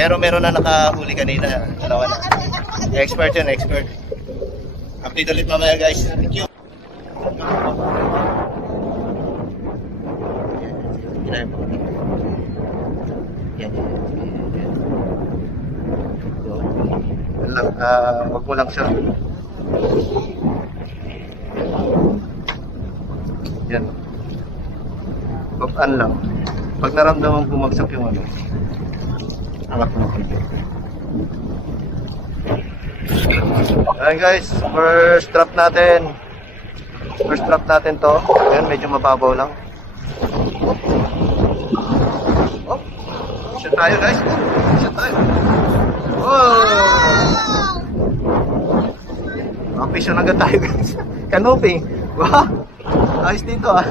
Pero meron na nakahuli kanina. Dalawa na. Expert yun, expert. Update ulit mamaya guys. Thank you. Yan. Lang, wag mo lang siya. Yan. Babaan lang. Pag naramdaman bumagsak yung ano, alak mo kayo. Ayan guys, first trap natin. First trap natin to. Ayan, medyo mababaw lang. Oh, shoot tayo guys. Shoot tayo. Oh! Makapisyon agad tayo guys. Canopy. Wow! Ayos dito ah.